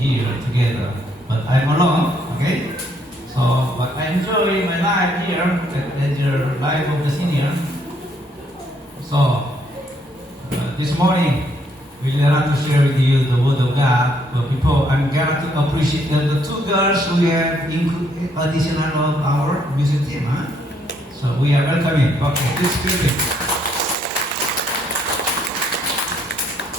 here together. But I'm alone, okay? So, but I enjoy my life here at the life of the senior. So, this morning, we learn to share with you the Word of God. But before, I'm glad to appreciate the two girls who have additional of our music team. Huh? So, we are welcoming. Okay, this building.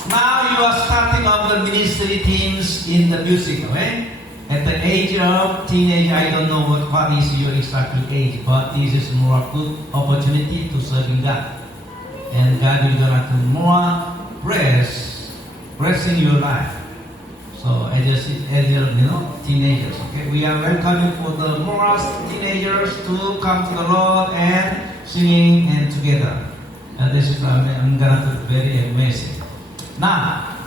Now you are starting off the ministry teams in the music, okay? At the age of teenage, I don't know what is your exactly age, but this is more good opportunity to serve God. And God will gonna do more blessing your life. So as teenagers, okay? We are welcoming for the more teenagers to come to the Lord and singing and together. And this is I'm gonna do very amazing. Now,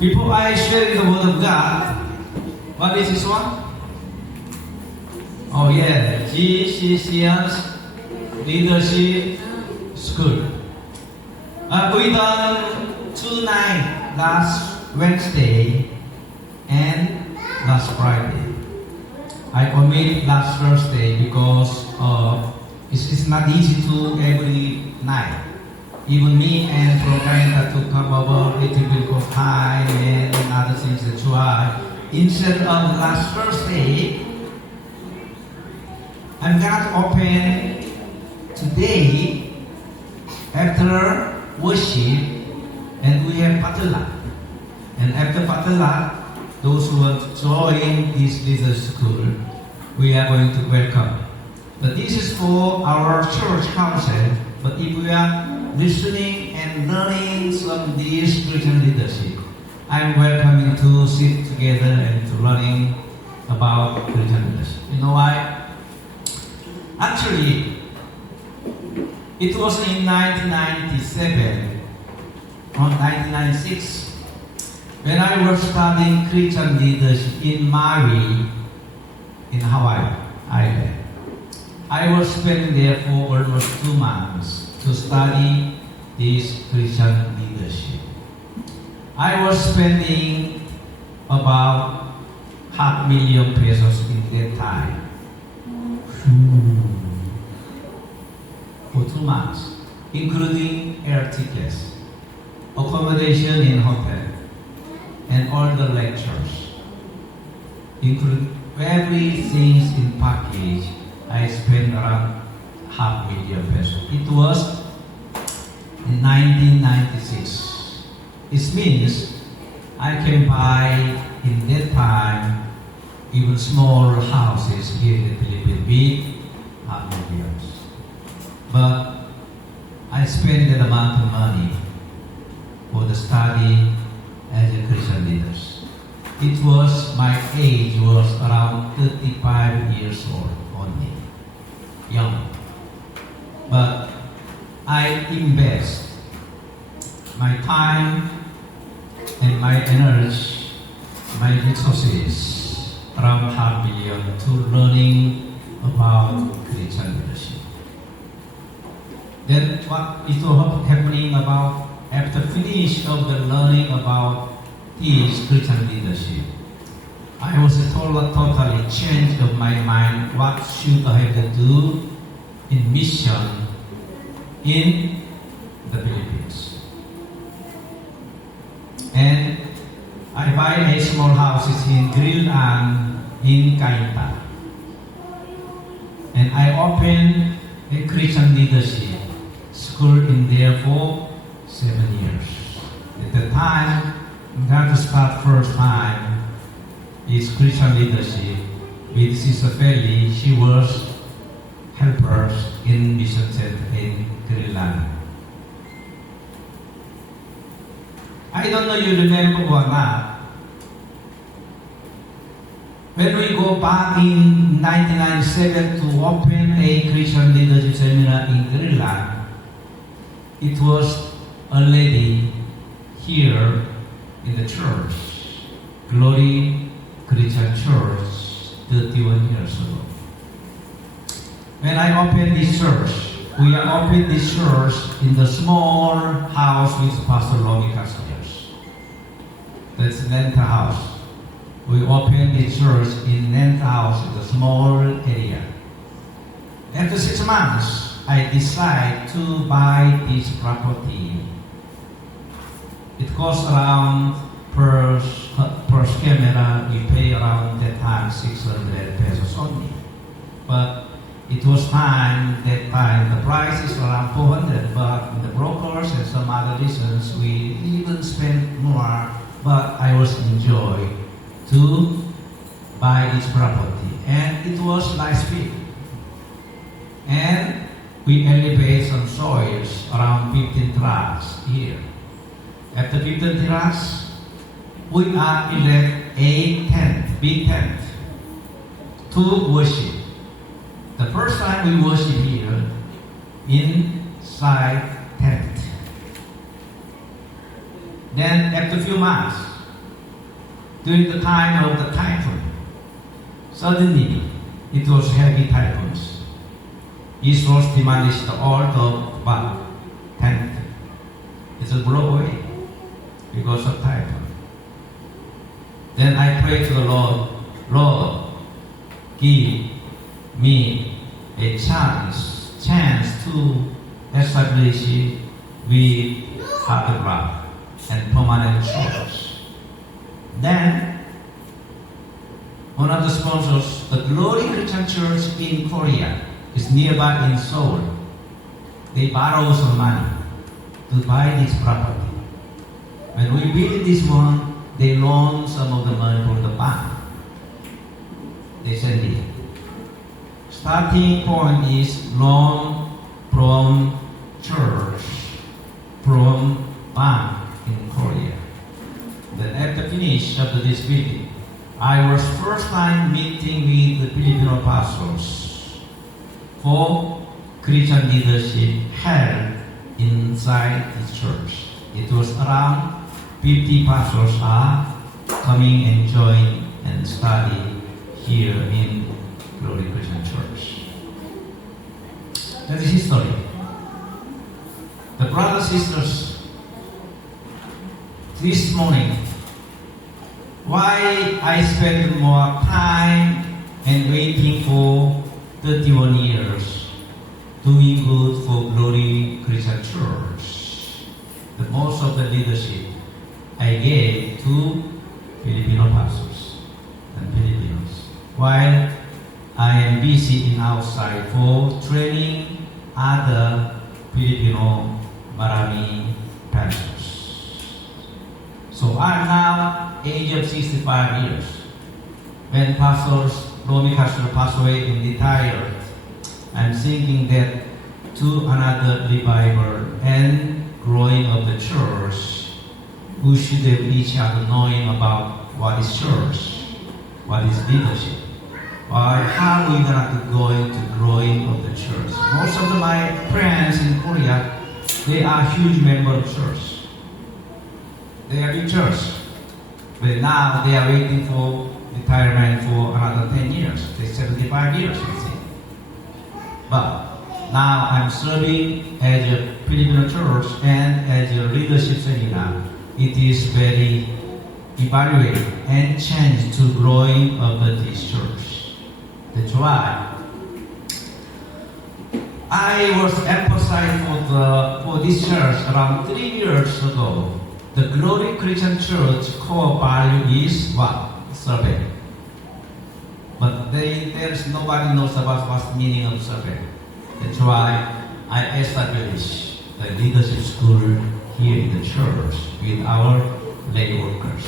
before I share the Word of God, what is this one? Oh yeah, GCCN's Leadership School. We done 2 nights last Wednesday and last Friday. I omit last Thursday because it's not easy to every night. Even me and Prokain to come over, it will go high and other things that try. Instead of last Thursday, I'm going to open today after worship, and we have Patala. And after Patala, those who want to join this little school, we are going to welcome. But this is for our church council. But if we are listening and learning some this Christian leadership, I'm welcoming to sit together and to learning about Christian leadership. You know why? Actually, it was in 1997 or 1996 when I was studying Christian leadership in Maui, in Hawaii Island. I was spending there for almost 2 months to study this Christian leadership. I was spending about $500,000 pesos in that time. For 2 months, including air tickets, accommodation in hotel, and all the lectures. Including everything in package, I spent around $500,000 pesos. It was in 1996. It means I can buy in that time even small houses here in the Philippines with $500,000. But I spent that amount of money for the study as a Christian leaders. It was, my age was around 35 years old only, young. But I invest my time and my energy, my resources, around $500,000 to learning about Christian leadership. Then what is happening about after finish of the learning about this Christian leadership? I was totally changed of my mind. What should I have to do in mission in the Philippines? And I buy a small houses in Grilan in Cainta. And I open a Christian leadership school in there for 7 years. At the time, I'm going to start first time is Christian leadership with Sister Feli. She was helpers in mission center in Grilan. I don't know you remember or not. When we go back in 1997 to open a Christian leadership seminar in Grilan, it was a lady here in the church, Glory Christian Church, 31 years ago. When I opened this church, we opened this church in the small house with Pastor Lonnie Castillos. That's the rental house. we opened the church in rent house in a small area. After 6 months, I decided to buy this property. It costs around per square meter, we pay around that time 600 pesos only. But it was that time, the price is around 400, but the brokers and some other reasons, we even spent more, but I was enjoyed to buy this property. And it was nice field. And we elevate some soils around 15 tracks here. After 15 tracks, we are erect a tent, big tent, to worship. The first time we worship here, inside tent. Then after a few months, during the time of the typhoon, suddenly it was heavy typhoons. It was demolished all the tent. It will blow away because of typhoon. Then I prayed to the Lord, Lord, give me a chance to establish with hard rock and permanent church. Then, one of the sponsors, the Glory Christian Church in Korea, is nearby in Seoul. They borrow some money to buy this property. When we build this one, they loan some of the money from the bank. They send it. Starting point is loan from church, from bank in Korea. Then at the finish of this meeting, I was first time meeting with the Filipino pastors for Christian leadership held inside the church. It was around 50 pastors are coming and join and study here in Glory Christian Church. That is history. The brothers and sisters, this morning, why I spend more time and waiting for 31 years doing good for Glory Christian Church. The most of the leadership I gave to Filipino pastors and Filipinos, while I am busy in outside for training other Filipino Marami pastors. So I'm now age of 65 years. When Pastors Romy Castro passed away and retired, I'm thinking that to another revival and growing of the church, we should have each other knowing about what is church, what is leadership, or how we're going to growing of the church. Most of my friends in Korea, they are huge members of church. They are in church, but now they are waiting for retirement for another 10 years, 75 years, I think. But now I'm serving as a Filipino church and as a leadership seminar. It is very evaluated and changed to growing of this church. That's why I was emphasized for this church around 3 years ago. The Glory Christian Church core value is what? Survey. But there's nobody knows about what's the meaning of survey. That's why I established the leadership school here in the church with our lay workers.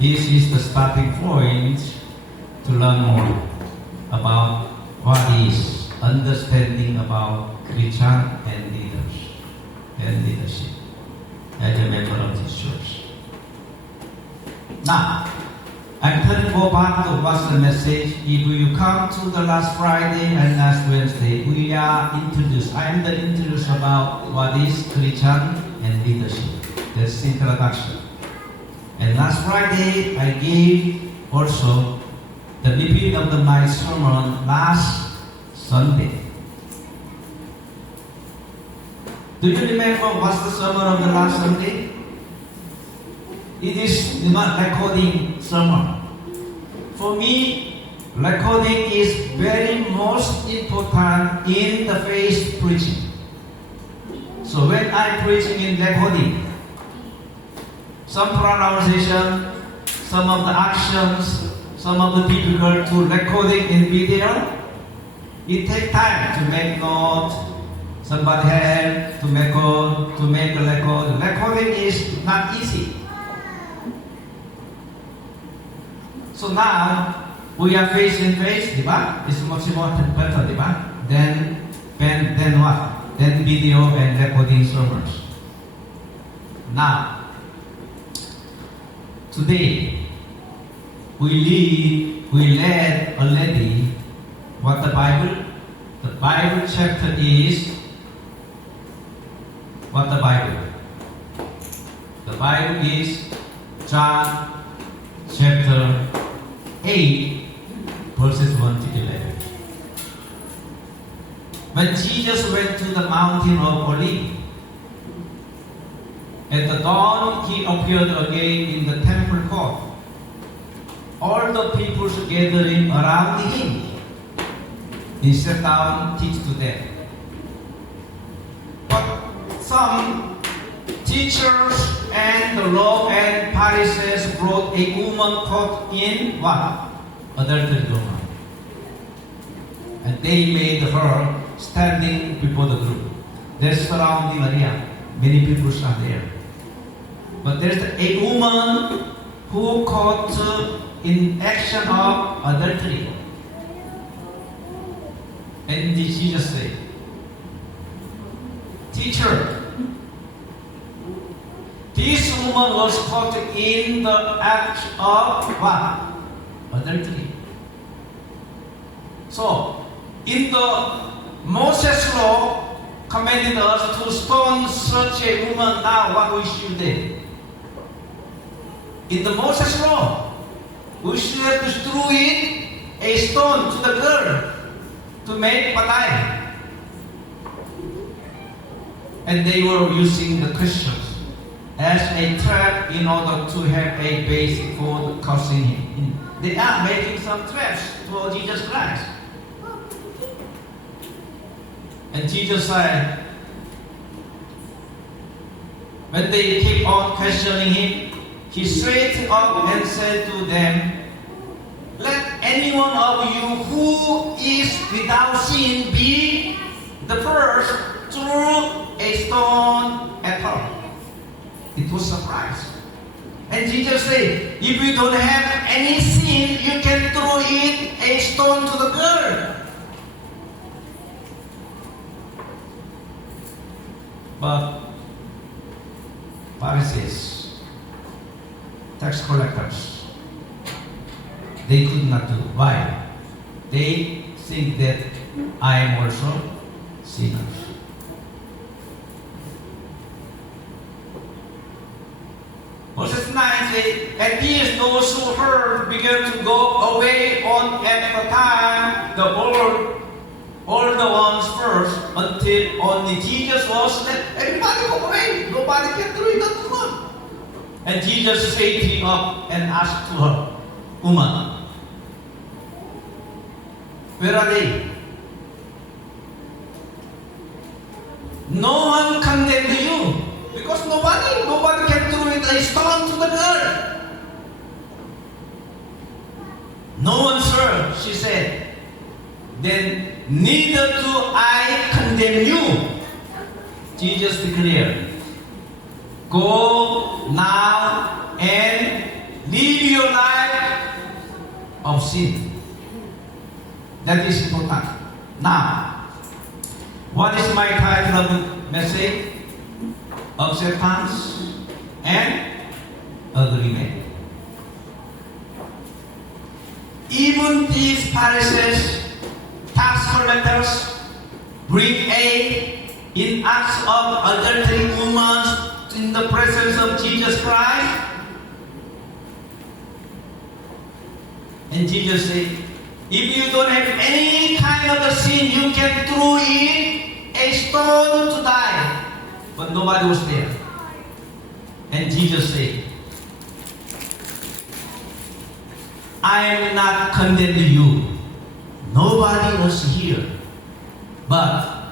This is the starting point to learn more about what is understanding about Christian and leadership as a member of this church. Now, I'm turning to go back to what's the message. If you come to the last Friday and last Wednesday, we are introduced. I am the introduce about what is Christian and leadership. That's introduction. And last Friday, I gave also the repeat of my sermon last Sunday. Do you remember what's the sermon of the last Sunday? it is not recording sermon. For me, recording is very most important in the faith preaching. So when I'm preaching in recording, some pronunciation, some of the actions, some of the difficult to recording in video, it takes time to make note. Somebody help to make a record. Recording is not easy. So now we are face in face, diba? It's much more better, diba? Then what? Then video and recording sermons. Now, today we read already what the Bible chapter is. What the Bible? The Bible is John chapter 8 verses 1 to 11. When Jesus went to the mountain of Olives, at the dawn he appeared again in the temple court. All the people gathering around him, he sat down, teach to them. But some teachers and the law and Pharisees brought a woman caught in what? Adultery. And they made her standing before the group. There's surrounding area. Many people are there. But there's a woman who caught in action of adultery. And Jesus said, Teacher, this woman was caught in the act of what? Adultery. So, in the Moses law commanded us to stone such a woman. Now, what we should do? In the Moses law, we should have to throw in a stone to the girl to make patay. And they were using the Christians as a trap in order to have a base for cursing him. They are making some traps for Jesus Christ. And Jesus said, when they keep on questioning him, he straight up and said to them, let any one of you who is without sin be the first to throw a stone at her. It was a surprise. And Jesus said, if you don't have any sin, you can throw in a stone to the girl. But Pharisees, tax collectors, they could not do. Why? They think that I am also sinners. Verses 9 says, at these those who heard began to go away on at the time, the older ones first, until only Jesus was left. Everybody go away. Nobody can do it, not one. And Jesus said him up and asked to her, woman, where are they? No one condemned you. Because nobody can throw it a stone to the girl. No one, sir, she said. Then neither do I condemn you. Jesus declared, go now and live your life of sin. That is important. Now, what is my title of the message? Acceptance and agreement. Even these Pharisees, tax collectors, bring aid in acts of adultery women in the presence of Jesus Christ. And Jesus said, if you don't have any kind of a sin, you can throw in a stone to die. But nobody was there. And Jesus said, I am not condemning you. Nobody was here. But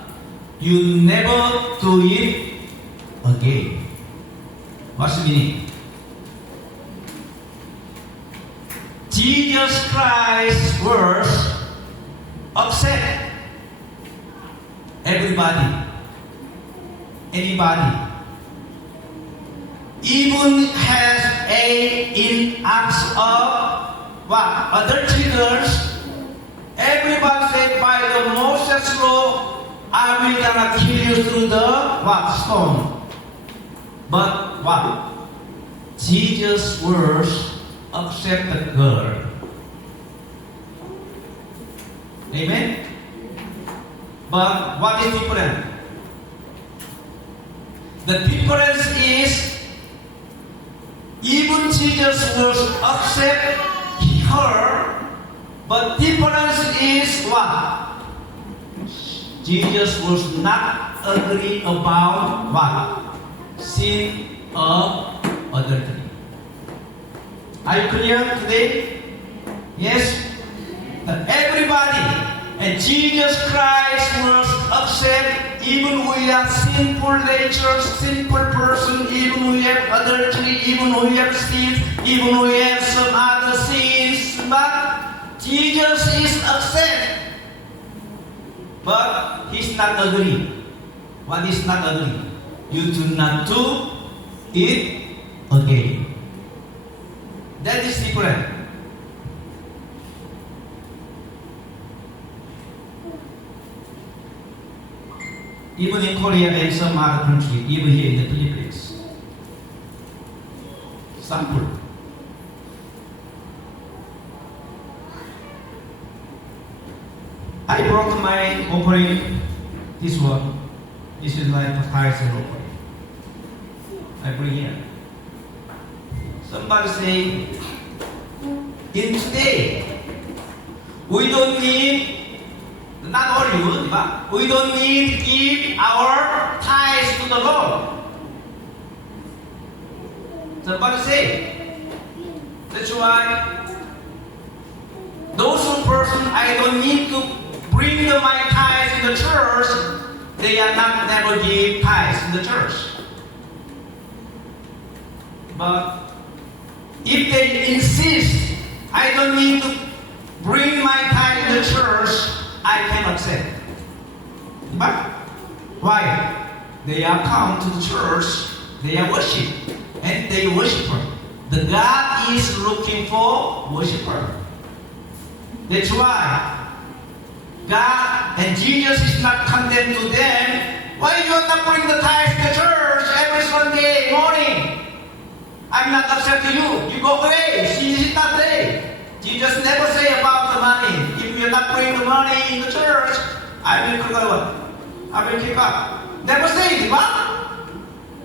you never do it again. What's the meaning? Jesus Christ's words accept everybody, anybody. Even has in acts of what? Adulterers. Everybody said by the Moses law, I will gonna kill you through the what? Stone. But what? Jesus' words accept the girl. Amen? But what is different? The difference is even Jesus will accept her, but difference is what? Jesus was not agree about what? Sin of adultery. Are you clear today? Yes? Everybody and Jesus Christ will accept even we are sinful nature, sinful person, even we have adultery, even we have sins, even we have some other sins, but Jesus is accept. But he's not agree. What is not agree? You do not do it again. That is different. Even in Korea and some other country, even here in the Philippines. Sample. I brought my offering, this one. This is like a tithes and offering. I bring here. Somebody say, in today, we don't need, not only you, but we don't need to give our tithes to the Lord. Somebody say, that's why those who person I don't need to bring my tithes to the church, they are not never give tithes to the church. But if they insist, I don't need to bring my tithe to the church, I can accept. But why? They are come to the church, they are worship, and they worshiper. The God is looking for worshiper. That's why God and Jesus is not condemned to them. Why you not bring the tithe to the church every Sunday morning? I'm not accepting you. You go pray. Jesus is not pray. Jesus never say about the money. If you not bring the money in the church, I will kick up. Never say it, what?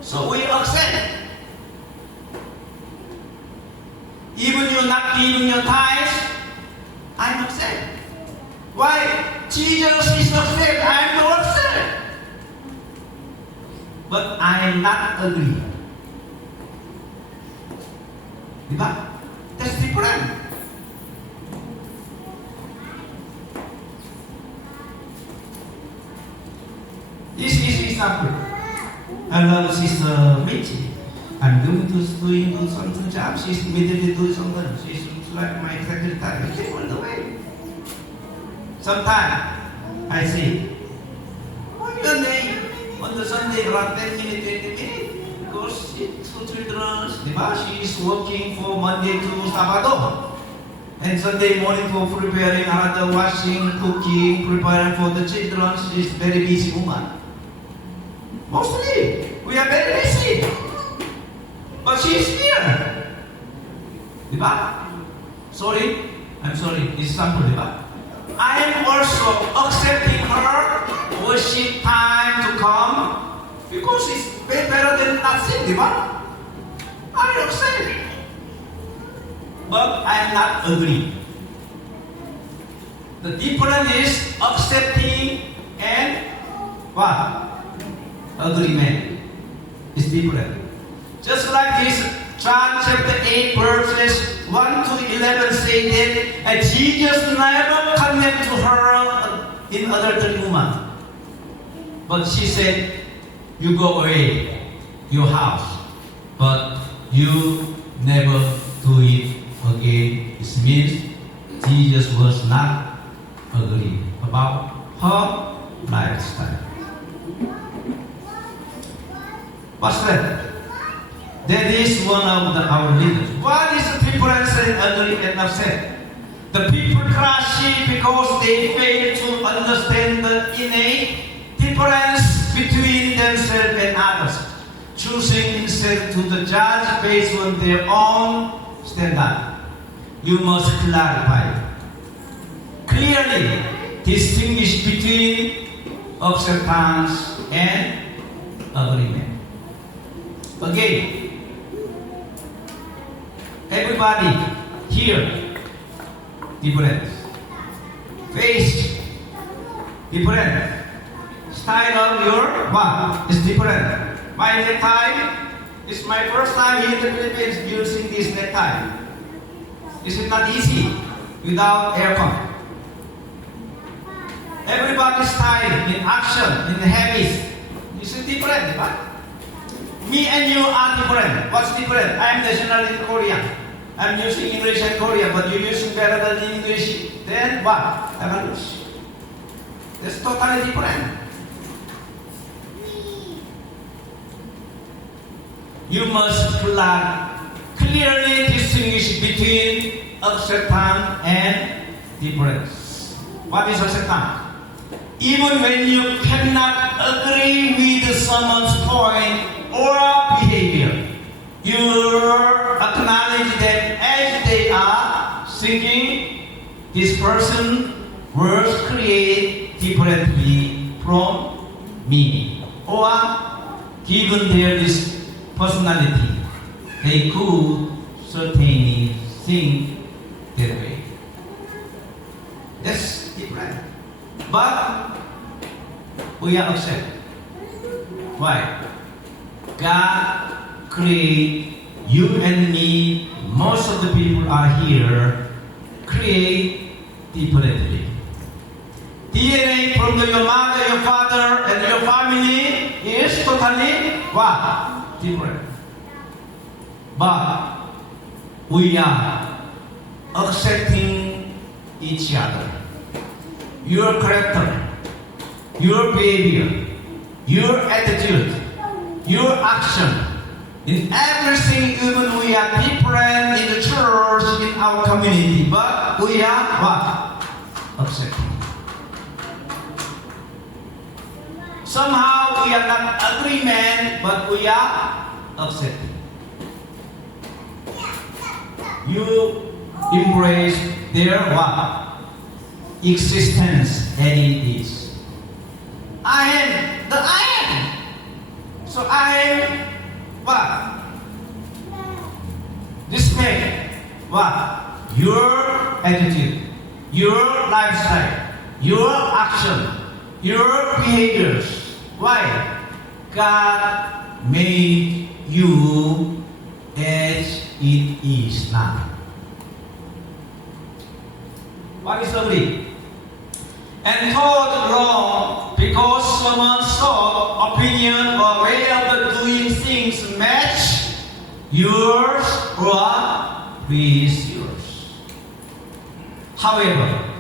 So we accept. Even you not giving your tithes, I'm accept. Why? Jesus is accept. I'm not accept. But I am not agree. Diba? That's different. This is example. I love Sister Mitzi. I'm doing something job. She's immediately doing something. She's like my secretary. She went away. Sometimes I say, what's your name? On the Sunday, around 10 minutes, 20 minutes. Because she's two children. She is working for Monday to Sabado. And Sunday morning for preparing another washing, cooking, preparing for the children. She's very busy woman. Mostly, we are very busy. But she is here. Diba? Sorry? I'm sorry. This is sample, diba? I am also accepting her worship time to come because it's way better than nothing, diba? I accept. But I am not agree. The difference is accepting and what? Agreement is different. Just like this, John chapter 8 verses 1 to 11 say that and Jesus never condemned to her in adultery woman. But she said, you go away, your house, but you never do it again. It means Jesus was not agree about her lifestyle. What's that? That is one of our leaders. What is the difference in agree and upset? The people crush because they fail to understand the innate difference between themselves and others, choosing instead to the judge based on their own standard. You must clarify, clearly distinguish between acceptance and agreement. Again, everybody here different, face different, style of your what is different. My necktie is my first time here in the Philippines using this necktie. Is it not easy without aircon? Everybody's style in action, in habits is different, right? Me and you are different. What's different? I am nationality Korean. I'm using English and Korean, but you're using better than English. Then what? Tagalog. That's totally different. You must clearly distinguish between acceptance and difference. What is acceptance? Even when you cannot agree with someone's point or behavior, you acknowledge that as they are thinking, this person was created differently from me, or given their this personality, they could certainly think that way. That's different. But we are upset. Why? God create you and me, most of the people are here, create differently. DNA from your mother, your father, and your family is totally what? Different. But we are accepting each other. Your character, your behavior, your attitude, your action, in everything, even we are different in the church, in our community, but we are what? Accepting. Somehow we are not agreement, but we are accepting. You embrace their what? Existence as it is. I am the I am. So I am what? Respect what? Your attitude, your lifestyle, your action, your behaviors. Why? God made you as it is now. What is agree? And thought wrong because someone's thought, opinion, or way of doing things match yours or with yours. However,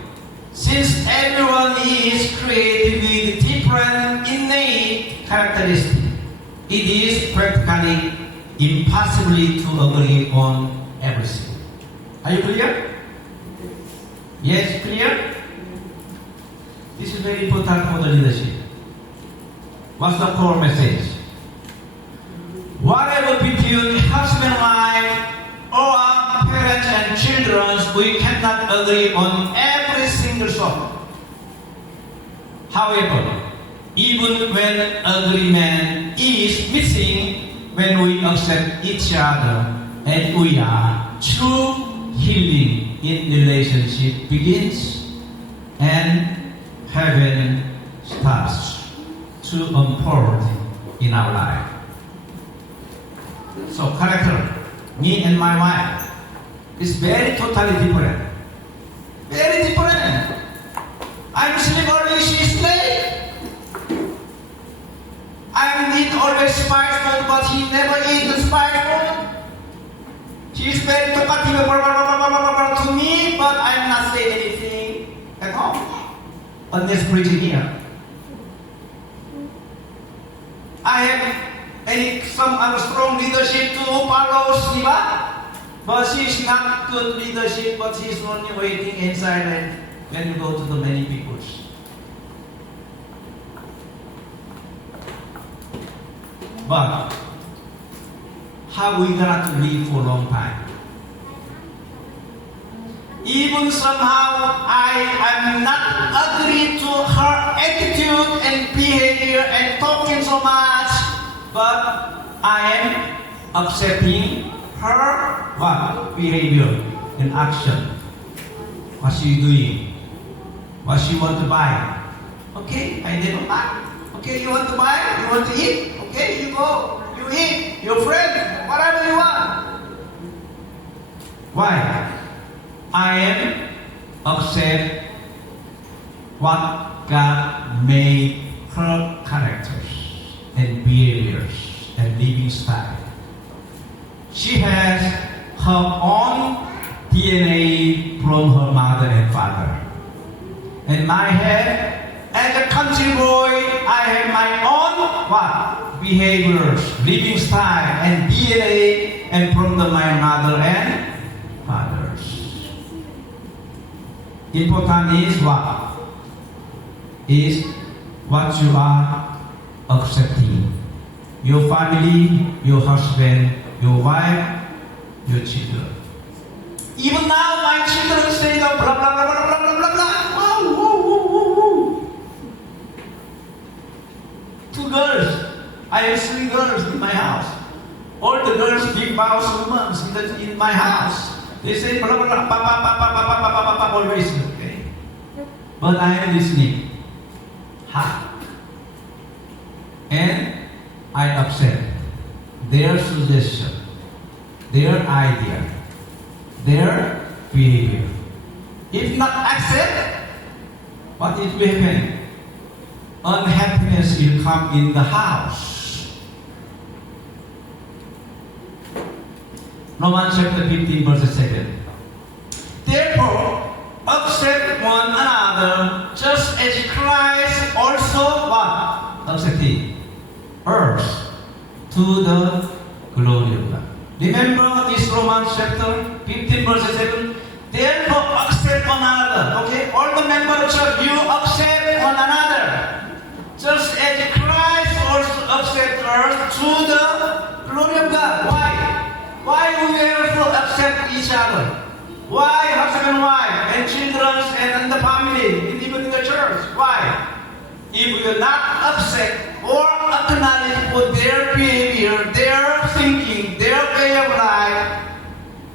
since everyone is created with different innate characteristics, it is practically impossible to agree on everything. Are you clear? Yes, clear? This is very important for the leadership. What's the core message? Whatever between husband and wife, or parents and children, we cannot agree on every single subject. However, even when agreement is missing, when we accept each other and we are, true healing in relationship begins and heaven starts to unfold in our life. So character, me and my wife, is very totally different. Very different. I'm sleep early, she's late. I eat always spice food, but he never eat the spice food. She's very talkative to me, but I'm not saying anything at all. Unless preaching here. I have some other strong leadership to follow Siva, but she's not good leadership, but she's only waiting in silence when you go to the many peoples. But how we gonna to live for a long time? Even somehow I am not agree to her attitude and behavior and talking so much, but I am accepting her what? Behavior and action. What she doing? What she want to buy? Okay, I never buy. Okay, you want to buy? You want to eat? Okay, you go. You eat. Your friend, whatever you want. Why? I am accept what God made her characters and behaviors and living style. She has her own DNA from her mother and father. And my head, as a country boy, I have my own what? Behaviors, living style, and DNA, and from my mother and fathers. Important is what? Is what you are accepting. Your family, your husband, your wife, your children. Even now, my children say the blah blah blah blah blah blah blah. Whoa, whoa, whoa, whoa, whoa. 2 girls. I have 3 girls in my house. All the girls, big boss women in my house. They say blah blah blah, papa, papa, papa, papa, papa, always. Okay. But I am listening. Ha. And I accept their suggestion, their idea, their behavior. If not accept, what it will happen? Unhappiness will come in the house. Romans chapter 15 verse 7. Therefore, accept one another, just as Christ also what? Accepted us to the glory of God. Remember this Romans chapter 15 verse 7? Therefore, accept one another. Okay? All the members of church, you accept one another. Just as Christ also accepts us to the glory of God. Why? Why we have to accept each other? Why husband and wife and children and the family and even in the church? Why? If we will not accept or acknowledge for their behavior, their thinking, their way of life,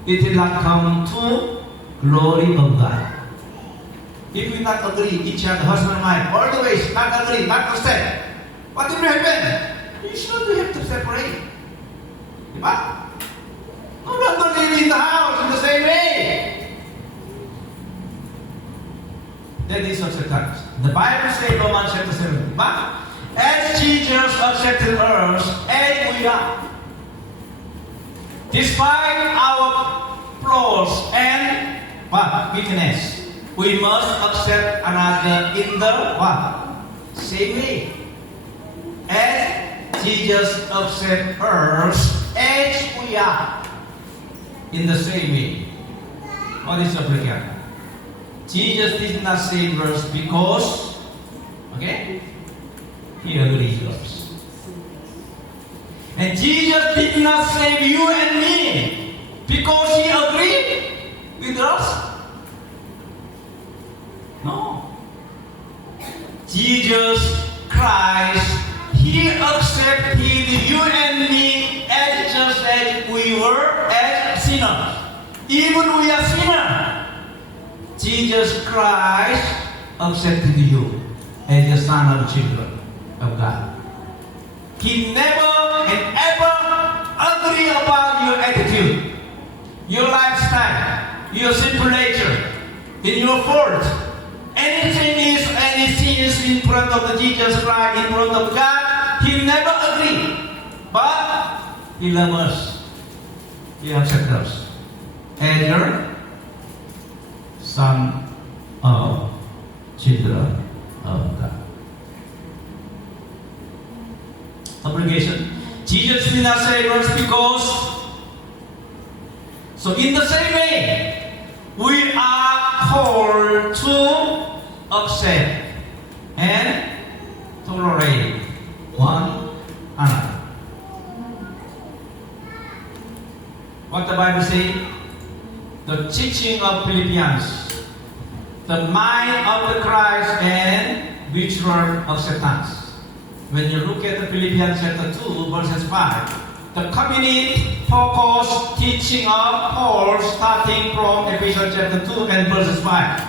it will not come to glory of God. If we not agree each other, husband and wife, all the ways, not agree, not accept, what will happen? You should have to separate. Diba? No longer live in the house in the same way. That is acceptance. The Bible says Romans chapter 7. But as Jesus accepted us as we are, despite our flaws and what? Weakness, we must accept another in the what? Same way. As Jesus accepted us as we are. In the same way. What is the breakdown? Jesus did not save us because, okay, he agrees with us. And Jesus did not save you and me because he agreed with us. No. Jesus Christ, he accepted you and me as just as we were as sinners. Even we are sinners. Jesus Christ accepted you as the son of children of God. He never and ever agree about your attitude, your lifestyle, your simple nature, in your fault. Anything is any sins in front of Jesus Christ, in front of God, He never agree. But He loves us. He accepts us as your son of children of God. Obligation. Jesus did not save us because. So in the same way, we are called to accept and tolerate one another. What the Bible says? The teaching of Philippians, the mind of the Christ and mutual acceptance. When you look at the Philippians chapter 2, verses 5, the community focused teaching of Paul starting from Ephesians chapter 2 and verses 5.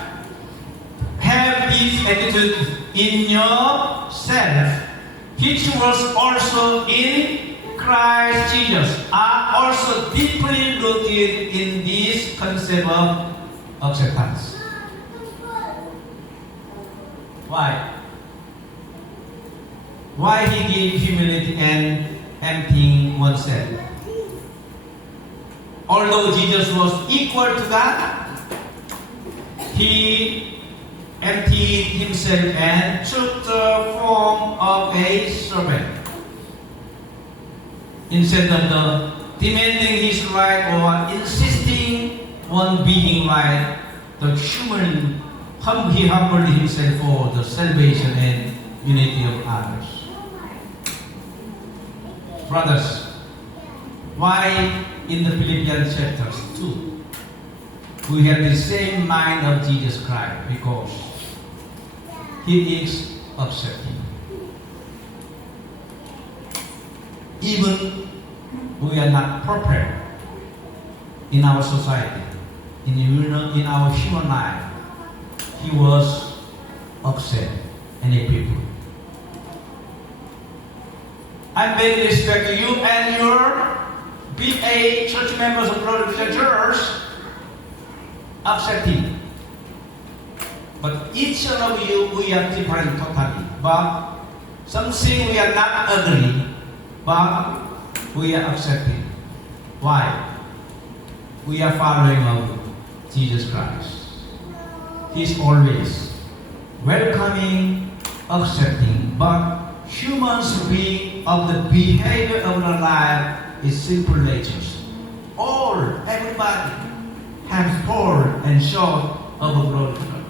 Have this attitude in yourself, which was also in Christ Jesus, are also deeply rooted in this concept of acceptance. Why? Why He gave humility and emptying oneself? Although Jesus was equal to God, He emptied Himself and took the form of a servant. Instead of demanding His right or insisting on being right, the human He humbled Himself for the salvation and unity of others. Brothers, why in the Philippians chapters 2 we have the same mind of Jesus Christ? Because He is accepting. Even we are not perfect in our society, in our human life, He was accept any people. I very respect you and your BA church members of Lord Church accepting. But each one of you, we are different totally. But something we are not agree, but we are accepting. Why? We are following of Jesus Christ. He's always welcoming, accepting, but humans being of the behavior of the life is simple natures. Everybody has fallen and short of the glory of God.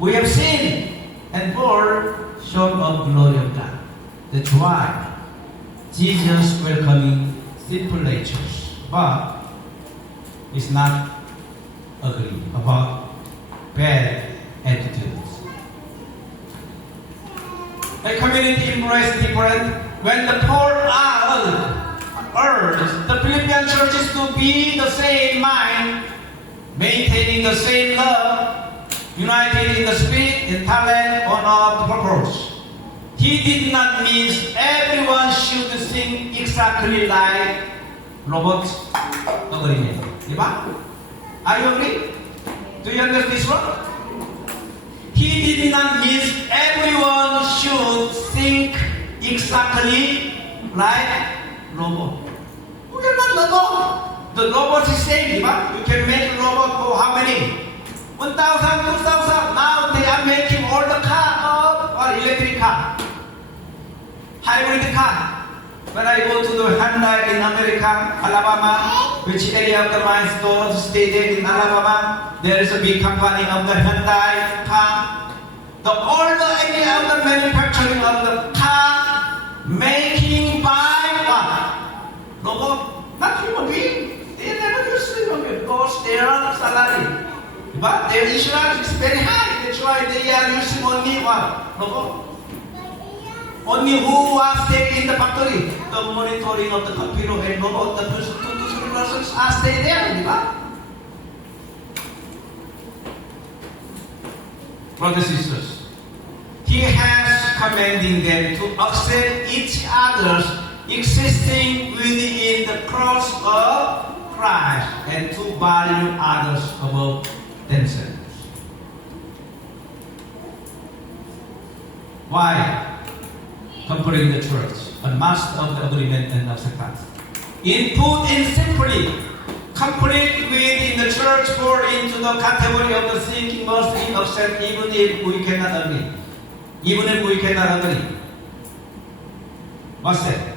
We have sinned and fallen short of the glory of God. That's why Jesus welcoming simple natures, but is not agree about bad attitudes. The community embrace different. When the poor are urged the Philippian churches to be the same mind, maintaining the same love, united in the spirit, in talent, on of the purpose. He did not mean everyone should think exactly like Robert agreement. Diba? Are you agree? Do you understand this one? He did not mean everyone should think exactly like robot. We are not robot. The robot is same, diba? You can make robot for how many? 1,000, 2,000. Now they are making all the car or electric car, hybrid car. When I go to the Hyundai in America, Alabama, which area of the mines, don't stay there in Alabama, there is a big company of the Hyundai car. All the area of the manufacturing of the car making by what? Robot, not human being. They never use human being because their salary. But their insurance is very high. That's why they are using only what? Robot. Only who are staying in the factory, the monitoring of the computer and robot, the 2 to 3 persons are staying there, diba? Brothers and sisters, He has commanding them to accept each other's existing within the cross of Christ and to value others above themselves. Why? Comparing the church, a master of the agreement and acceptance. Put in simply, complete within the church fall into the category of the thinking must be accept even if we cannot agree. Even if we cannot agree. What's that?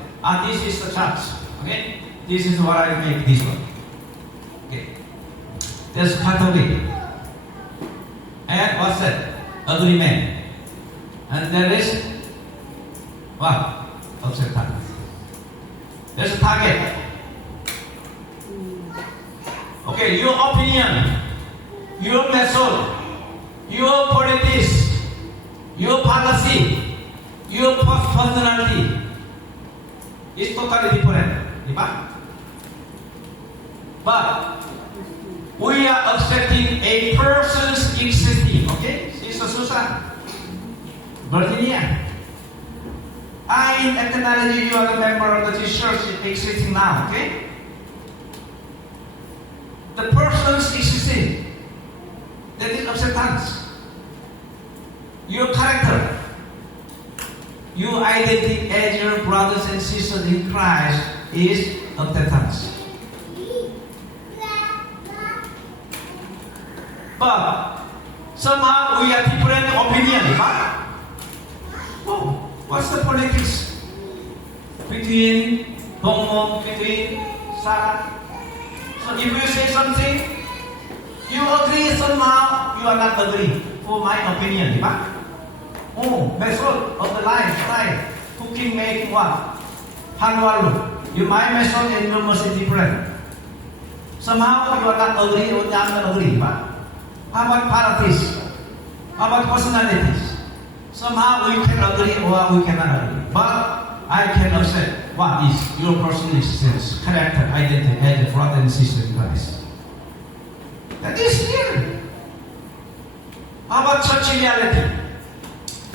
This is the church. Okay? This is what I make this one. Okay. There's category. And what's that? Agreement. And there is what? Acceptance. There's a target. Okay, your opinion, your method, your politics, your policy, your personality is totally different. Diba? But we are accepting a person's existing. Okay? Sister Susan, Virginia. I acknowledge you are a member of the church existing now. Okay? The person's existing. That is acceptance. Your character, your identity as your brothers and sisters in Christ is acceptance. But somehow we have different opinion. Huh? Oh, what's the politics between Hongmong, between Sarah? So if you say something, you agree somehow, you are not agree for my opinion. Diba? Oh, method of the life, cooking, making what? Hanwalu. My method and your method is different. Somehow you are not agree or not agree. Diba? How about politics? How about personalities? Somehow we can agree or we cannot agree. But I can accept what is your personal existence, character, identity as a brother and sister in Christ. That is here. How about church reality?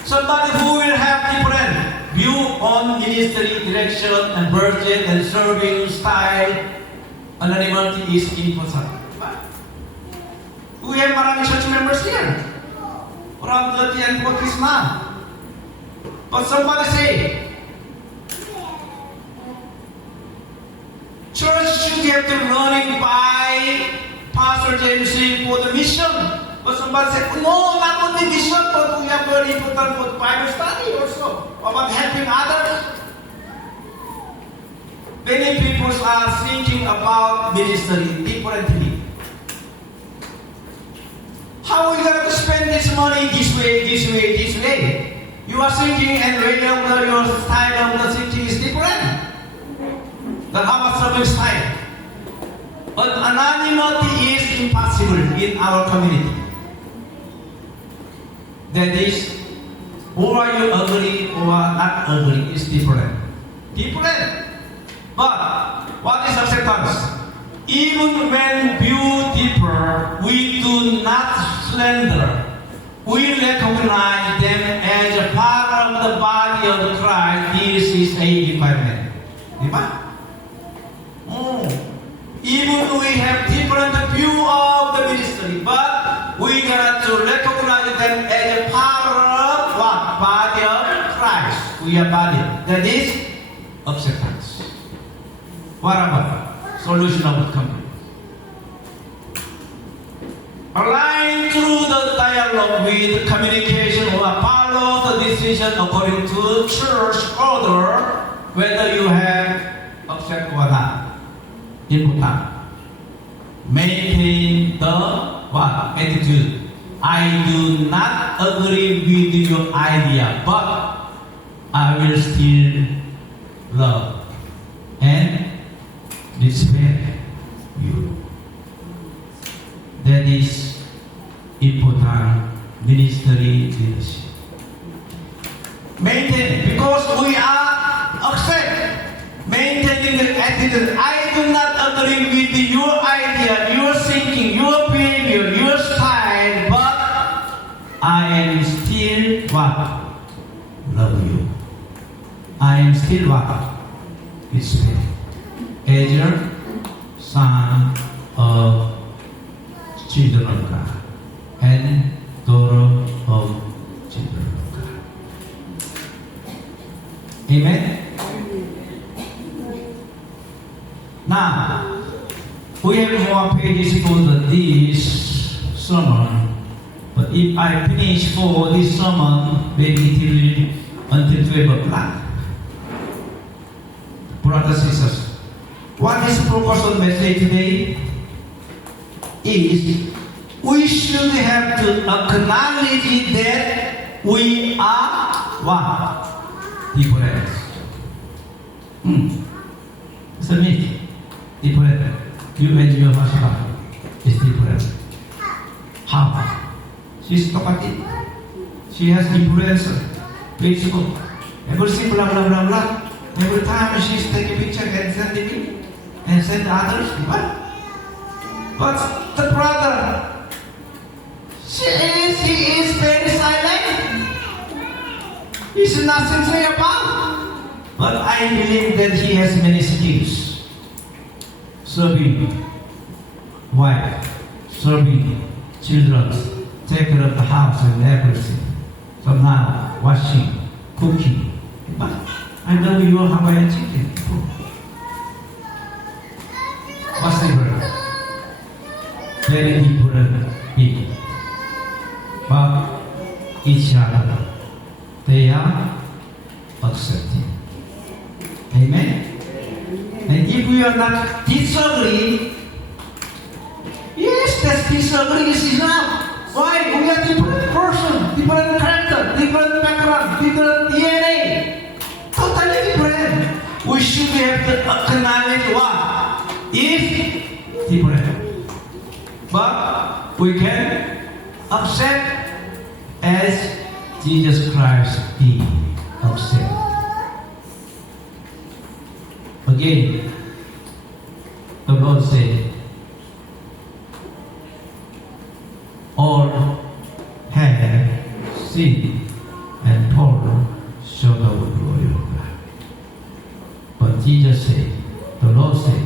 Somebody who will have different view on ministry, direction, and budget, and serving style, anonymity is impossible. We have marami church members here. Around 30 and 40 now. But somebody say, church should have to running by Pastor James for the mission. But somebody said, no, not only mission, but we are very important for Bible study also. About helping others. Many people are thinking about ministry differently. How are we going to spend this money this way, this way, this way? You are thinking and way of your style of the thinking is different. The Hamasabi style. But anonymity is impossible in our community. That is, or you agree or not agree is different. Different. But what is acceptance? Even when view differ, we do not slander. We recognize them as a part of the body of Christ. This is a requirement. Diba? Even we have different view of the ministry, but we got to recognize them as a part of what? Body of Christ. We are body. That is acceptance. What about solution of the conflict? Align through the dialogue with communication or follow the decision according to church order, whether you have accept or not. Important. Maintain the what? Attitude. I do not agree with your idea, but I will still love and respect you. That is important ministry leadership. Maintain, because we are accept. Maintaining the attitude. I do not agree with your idea, your thinking, your behavior, your style, but I am still what? Love you. I am still what? Respect. As your son of children of God and daughter of children of God. Amen? Now, we have more pages for this sermon, but if I finish for this sermon, maybe until 12 o'clock. Brothers and sisters, what is the purpose of the message today? Is we should have to acknowledge that we are what? Different. Isn't it? Different. You and your husband is different. How? She's talkative. She has influence, Facebook, everything, blah, blah, blah, blah. Every time she's taking picture and sending me and send others. What? But the brother, he is very silent. He's nothing to say about. But I believe that he has many skills. Serving wife, serving children, take care of the house and everything. Somehow, washing, cooking. But I know you are Hawaiian chicken. What's the word? Very different people. But each other, they are accepting. Amen? And if we are not disagree, yes, that disagree is enough. Why? We are different person, different character, different background, different DNA. Totally different. We should have to acknowledge what? If different. But we can accept as Jesus Christ did accept. Again, the Lord said, all have sinned and fallen short of the glory of God. But Jesus said, the Lord said,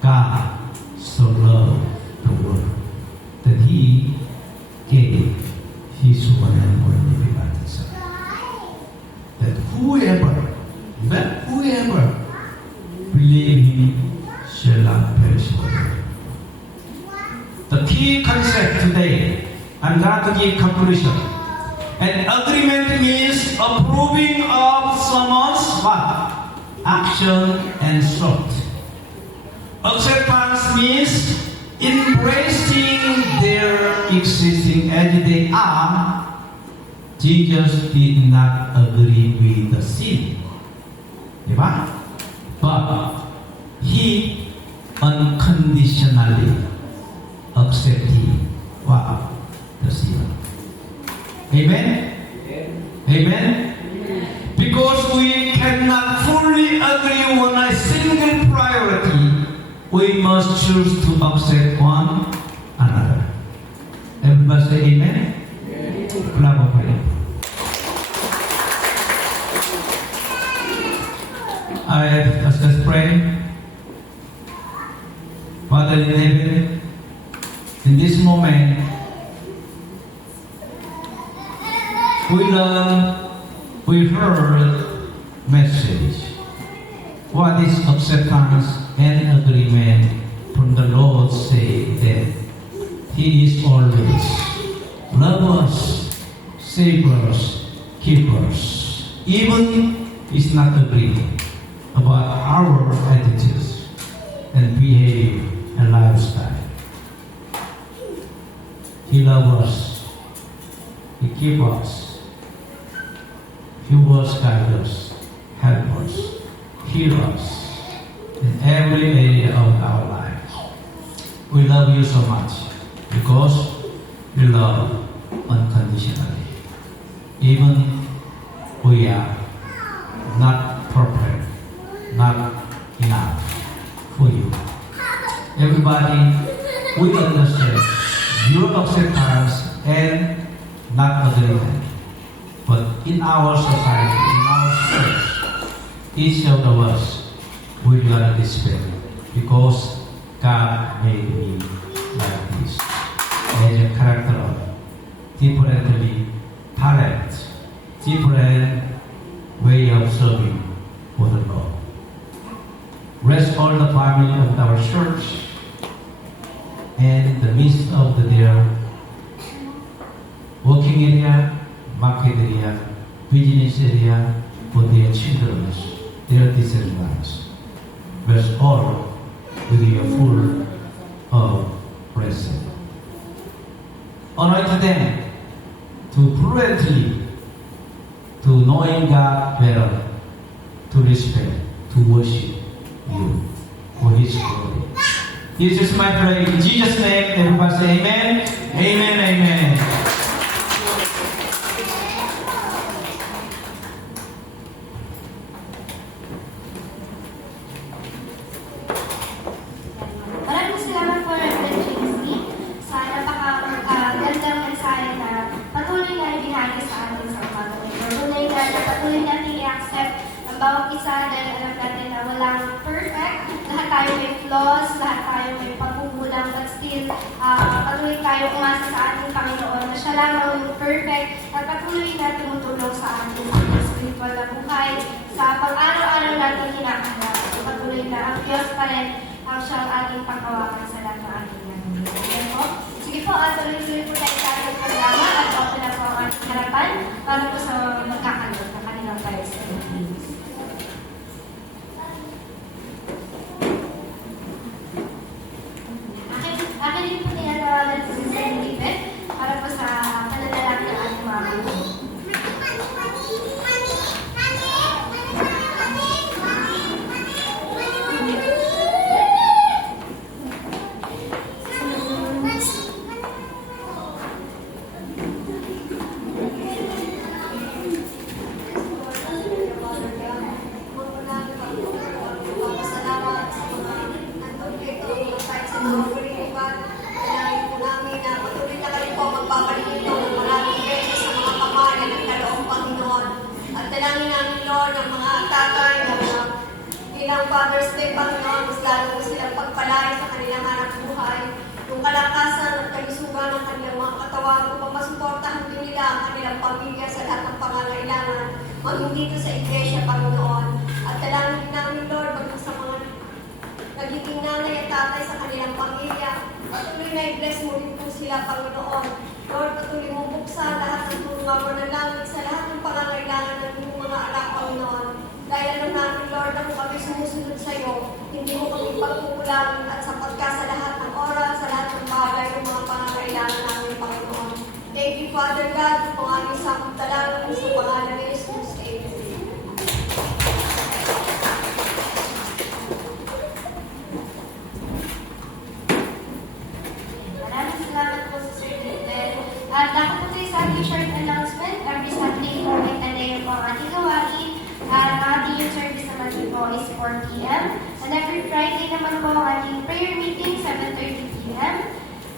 God so loved the world that He gave His one and only begotten Son. That whoever believe Him shall not perish forever. The key concept today, I'm going to give conclusion. An agreement means approving of someone's what? Action and thought. Acceptance means embracing their existing as they are. Jesus did not agree with the sin. Diba? But He unconditionally accepted what? The sin. Amen? Amen? Because we cannot fully agree on a single priority, we must choose to accept one another. Everybody say amen? Clap for Him. Let's pray. Father in heaven, in this moment, we heard message. What is acceptance and agreement from the Lord say that He is always love us, save us, keep us. Even is not agreeing about our attitudes and behavior and lifestyle. He loves us. He keeps us. He will guide us, help us, heal us in every area of our lives. We love you so much because you love unconditionally. Even we are not perfect, not enough for you. Everybody, we understand your acceptance and not agreement. But in our society, in our church, each of us will learn this way because God made me like this. As a character of differently talent, different way of serving for the Lord. Rest all the family of our church and the midst of their working area, market area, business area for their children, their descendants. Rest all with your full of blessing. Anoint them to fluently, to knowing God better, to respect, to worship you for His glory. This is my prayer. In Jesus' name, everybody say amen. Amen, amen. Maraming salamat po, Reverend Jinzy, sa napakagandang mensahe na patuloy na ibinahagi sa atin sa umaga. Tunay na patuloy natin i-accept ang bawat isa dahil alam natin na walang perfect. Lahat tayo may flaws, lahat tayo may pagkukulang, but still, patuloy tayo umasa sa ating Panginoon na siya lamang yung perfect at patuloy na tumutulong sa atin sa ating spiritual na buhay, sa pang-araw-araw natin kinakaharap. Patuloy na ang Diyos pa rin ang siyang ating panghawakan sa lahat ng ating nagawin. Ayan po. Sige po, tuloy-tuloy po tayo sa ating programa at open na po ang ating harapan para po sa magkakalot ng kanilang prayers and meetings. Akin din po tinatawagan si Sister David para po sa pananalangin ng ating mga kapatid. Father's Day, Panginoon, mas lalo mo silang pagpalain sa kanilang hanap buhay. Yung kalakasan at kalusugan ng kanilang mga katawan, upang masuportahan din nila ang kanilang pamilya sa lahat ng pangangailangan, maging dito sa Iglesia, Panginoon. At dalangin namin, Lord, maging sa mga nagiging nanay at tatay sa kanilang pamilya. Patuloy na i-bless mo din po sila, Panginoon. Lord, patuloy mo buksan lahat ng tulungan mo na langit sa lahat ng pangangailangan ng iyong mga anak, Panginoon. Dahil alam namin, Lord, na kung kami sumusunod sa iyo, hindi mo kami pagkukulangin at sapat ka sa lahat ng oras, sa lahat ng bagay, ng mga pangangailangan namin, Panginoon. Thank you, Father God, kung aming sakot dalangin sa pangalan ni Jesus. Amen. Maraming salamat po sa Sir David. At dapat po tayo sa ating short announcement. Every Sunday po may talayo po ang ating gawain. At ang ating service naman po is 4 p.m. And every Friday naman po ang ating prayer meeting, 7:30 p.m.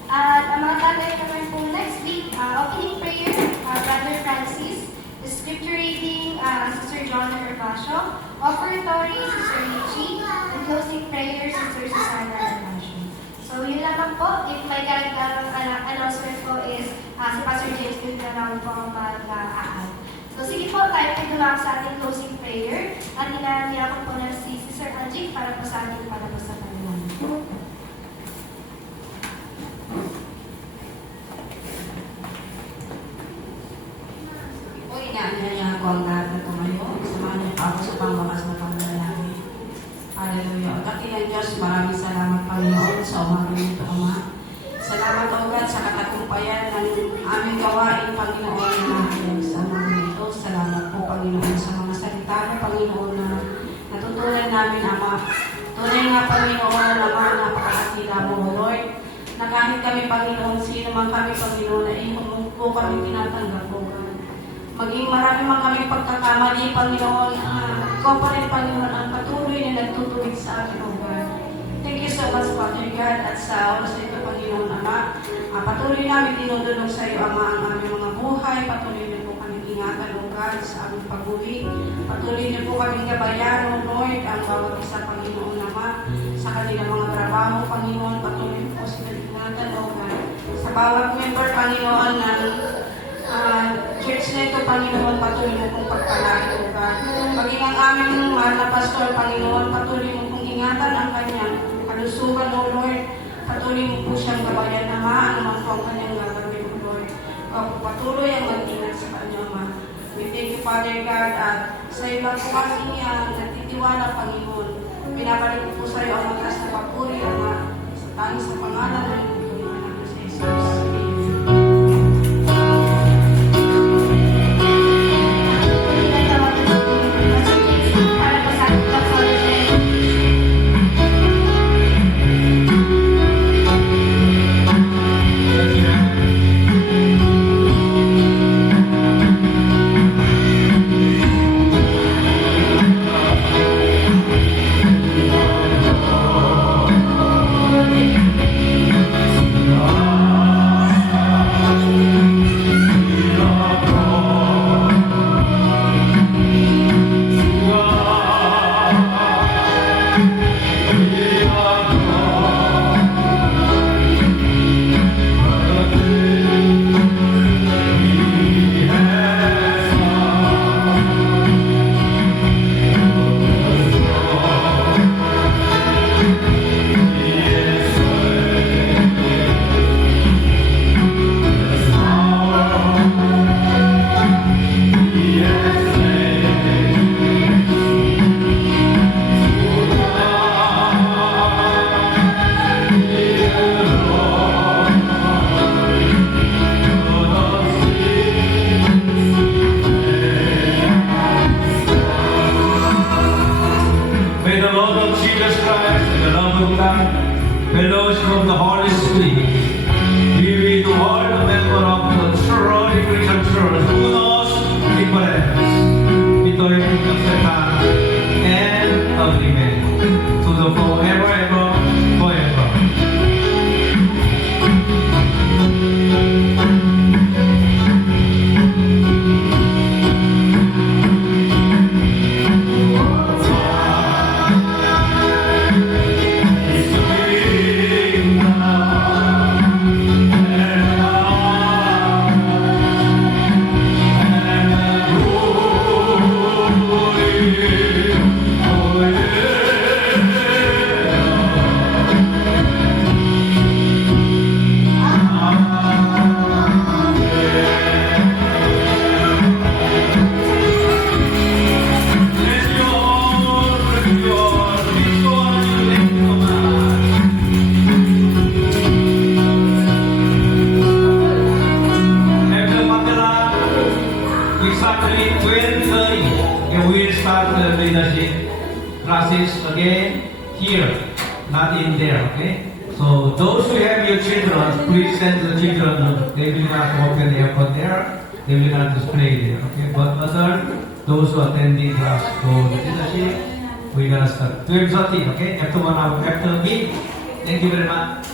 At ang mga tagay naman po next week, opening prayer, Brother Francis, the scripture reading, Sister John Herbacio, offertory, Sister Richie, and closing prayer, Sister Susana Herbacio. So yun lamang po. If may karagdagang announcement po is si Pastor James Good na lang po ang mag-aahal. So sige po, tayo ay dumako sa ating closing prayer. At inanirapan po na si Sister Angie para po sa ating palabas sa Panginoon. O inaanyayahan ko ang lahat na tumayo. Samahan niyo ako sa pangwakas na pananalangin. Hallelujah. O dakilang Diyos, maraming salamat Panginoon sa umaga nito, Ama. Salamat o God sa katagumpayan ng aming gawain, Panginoon, na sa umaga nito. Salamat po, Panginoon, sa mga salita mo, Panginoon, na natutunan namin, Ama. Tunay nga, Panginoon, Ama, napakakila mo, Lord, na kahit kami, Panginoon, sino man kami, Panginoon, na ihong po kami tinatanggap po, God. Maging marami man kami pagkakamali, Panginoon, ikaw pa rin, Panginoon, ang patuloy na nagtutuwid sa akin, O God. Thank you so much, Father God, at sa oras nito, Panginoon, Ama. Patuloy namin dinudulong sa iyo, Ama, ang aming mga buhay. Patuloy niyo po kami ingatan, O God, sa aming pag-uwi. Patuloy niyo po kami gabayan, O Lord, ang bawat isa, Panginoon, Ama. Sa sa kanilang mga trabaho, Panginoon, patuloy po sila ingatan, O God. Sa bawat member, Panginoon, ng church na ito, Panginoon, patuloy mo pong pagpalain, O God. Maging ang aming mahal na pastor, Panginoon, patuloy mo pong ingatan ang kanyang kalusugan, O Lord. Patuloy mo po siyang gabayan na ano po ang kanyang gagawin, O Lord. Ikaw po patuloy ang mag-ingat sa kanya, Ma. We thank you, Father God, at sa iyo lang po kami nagtitiwala, Panginoon. Pinabalik ko po sa iyo ang mataas na papuri, Ama, sa tanging sa pangalan ng Panginoon natin sa Jesus. Amen. Para po sa ating pagsasabi. May the Lord of Jesus Christ and the love of God, fellowship of the Holy Spirit, be with all the members of the Holy Christian Church, who knows difference between the Satan and agreement, to the forever, ever, forever. Exactly 12:30, and we'll start the leadership classes again here, not in there, okay? So those who have your children, please send the children. They will not open the airport there. They will not display there, okay? But other, those who attending class for the leadership, we're gonna start 12:30, okay? After 1 hour, after me. Thank you very much.